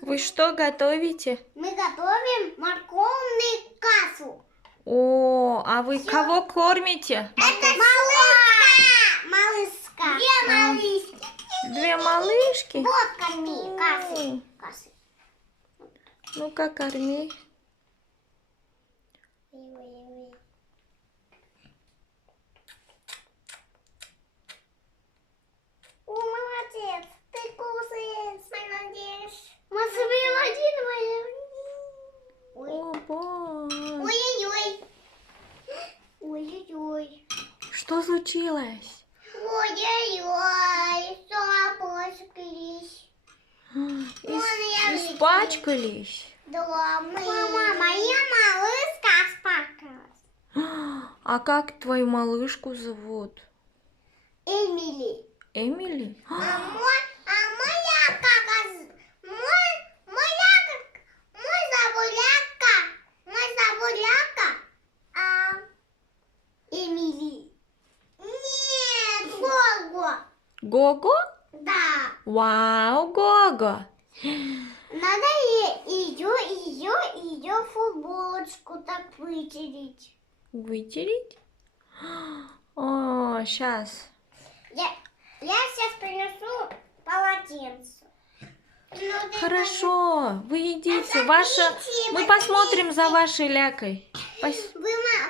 Вы что готовите? Мы готовим морковную кашу. О, а вы кого кормите? Это малышка. Две малышки. Две малышки? Вот корми кашей. Ну-ка, корми. О, молодец. Ты кушаешь. Молодец. Маша, О, боже. Ой-ой-ой. Ой-ой-ой. Что случилось? Ой-ой-ой. Запачкались. Испачкались? Да, мама, моя малышка испачкалась. А как твою малышку зовут? Эмили. Эмили? Мой зовут Ляка, Эмили. Нет, Гого. Гого? Да. Вау, Гого. Надо ее футболочку так вытереть. Вытереть? О, сейчас. Я сейчас принесу полотенце. Хорошо, вы идите. Мы посмотрите. посмотрим за вашей Лякой. Вы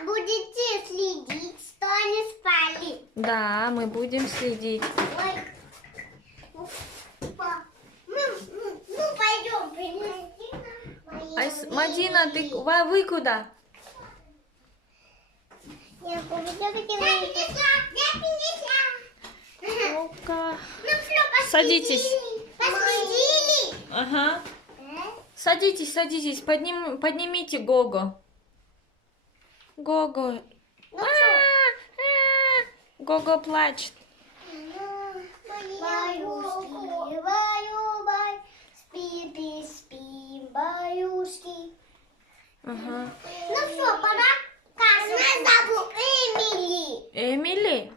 будете следить, что они спали. Да, мы будем следить. Ой. Ну, пойдем, принести. Мадина, вы куда? Я принесла. Ну-ка. Ну, все, Садитесь. Посмотрели? Ага. Садитесь. Поднимите Гого. Гого. Ну, что? Гого плачет. Спи, баюшки. Ага. Ну все, пора. Меня зовут Эмили. Эмили?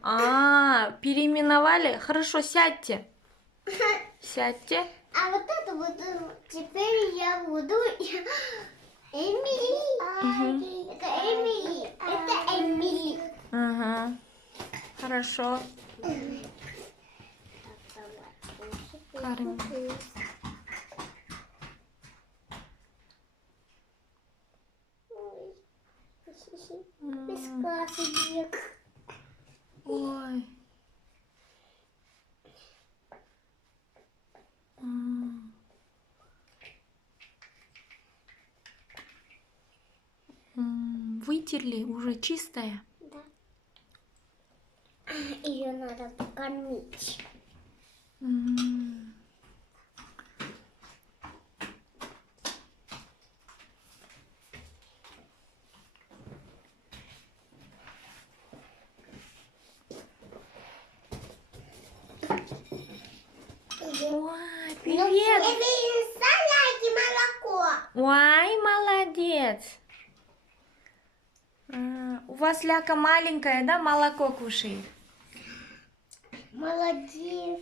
Переименовали? Хорошо, сядьте. Сядьте. А вот это вот теперь я буду Эмили. Это Эмили. Это Эмили. Ага. Хорошо. Кармен. Без кашек. Ой. Вытерли, уже чистая. Да. Ее надо покормить. Ой, привет! Саляки молоко. Ой, молодец! У вас Ляка маленькая, да? Молоко кушает. Молодец.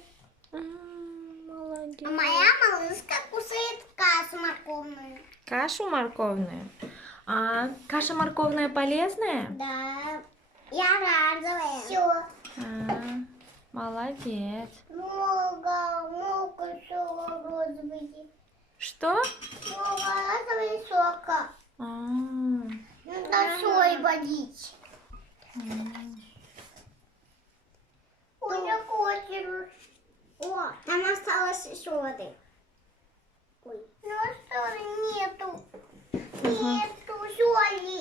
Молодец. А моя малышка кушает кашу морковную. Кашу морковную? Каша морковная полезная? Да. Я радовая. Все. Молодец. Много сока розовый. Что? Много розового сока. Надо соль водить. Ой, я хочу. О, там осталось соды. Ой. Ну, соли нету. Нету соли.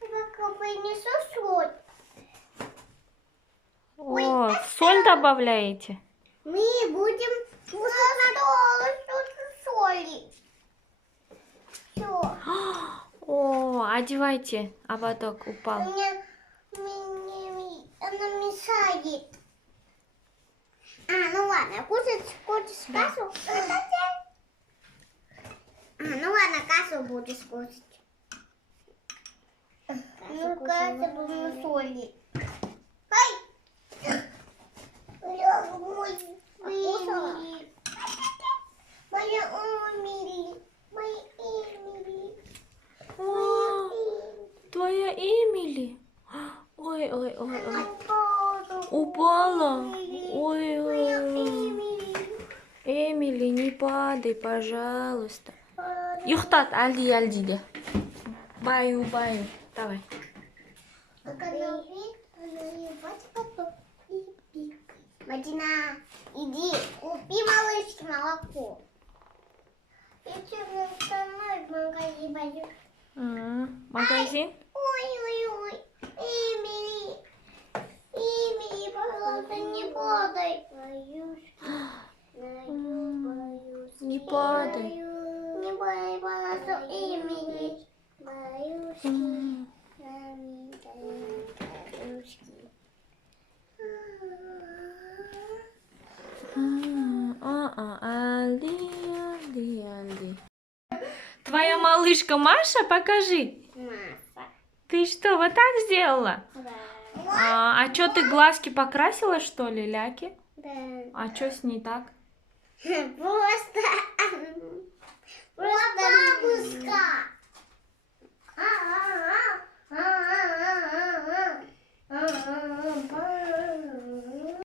Пока принесу соль. О, соль добавляете? Мы будем кушать соли. Все. О, одевайте, ободок упал. Она мешает. Ну ладно, кушать кашу? Ну ладно, кашу будешь кушать. Ну, кашу будем соли. Ай! Моя Какая Эмили? Ой, ой, ой, ой. Упала. Ой, ой, ой. Эмили, не падай, пожалуйста. Юхтат, Альди, Альди, де. Баю, баю. Давай. Мадина, иди, купи малышке молоко. Я что, со мной в магазин пойду? Магазин? Ой-ой-ой, Эмили, Эмили, пожалуйста, не падай. Боюсь, боюсь. Не падай. Не падай, пожалуйста, Эмили. Боюсь, боюсь. Альди, Альди, Альди. Твоя малышка Маша, покажи. Маша. Ты что, вот так сделала? Да. А что, ты глазки покрасила, что ли, Ляки? Да. А что с ней так? Просто... Просто бабушка.